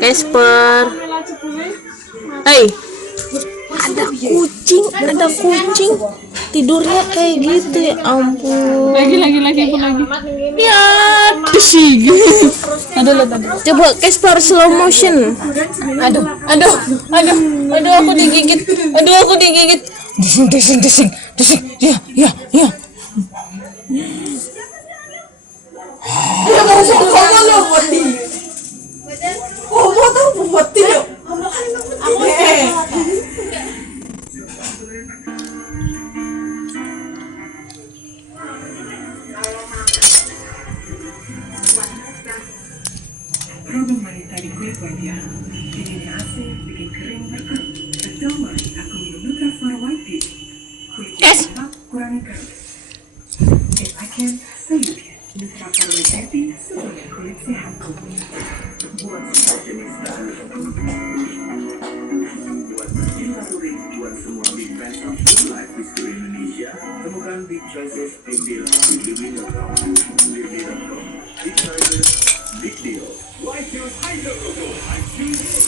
Casper. Hey, ada kucing tidurnya kayak gitu ya ampun. Lagi. Ya, sih. Aduh, Coba Casper slow motion. Aduh, aku digigit. Desing. Ya. Produk wanita di kulit wajah. Dingin AC bikin kering berkerut. Betul mari aku minum Nutra for White Teeth. Kulit tampak kurangi kering. If I can say it, Nutra for White Teeth sebagai kulit sehat. Buat semua jenis tahan. Buat pecinta touring, buat semua big fans of good life di seluruh Indonesia, temukan Big Choices Big Deal di Libli.com. Libli.com. Big Choices Big Deal. White Hills Hydro-Coco,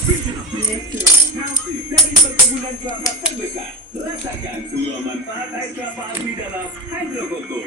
original, healthy dari perkebunan kelapa terbesar. Rasakan semua manfaat air kelapa asli dalam Hydro-Coco.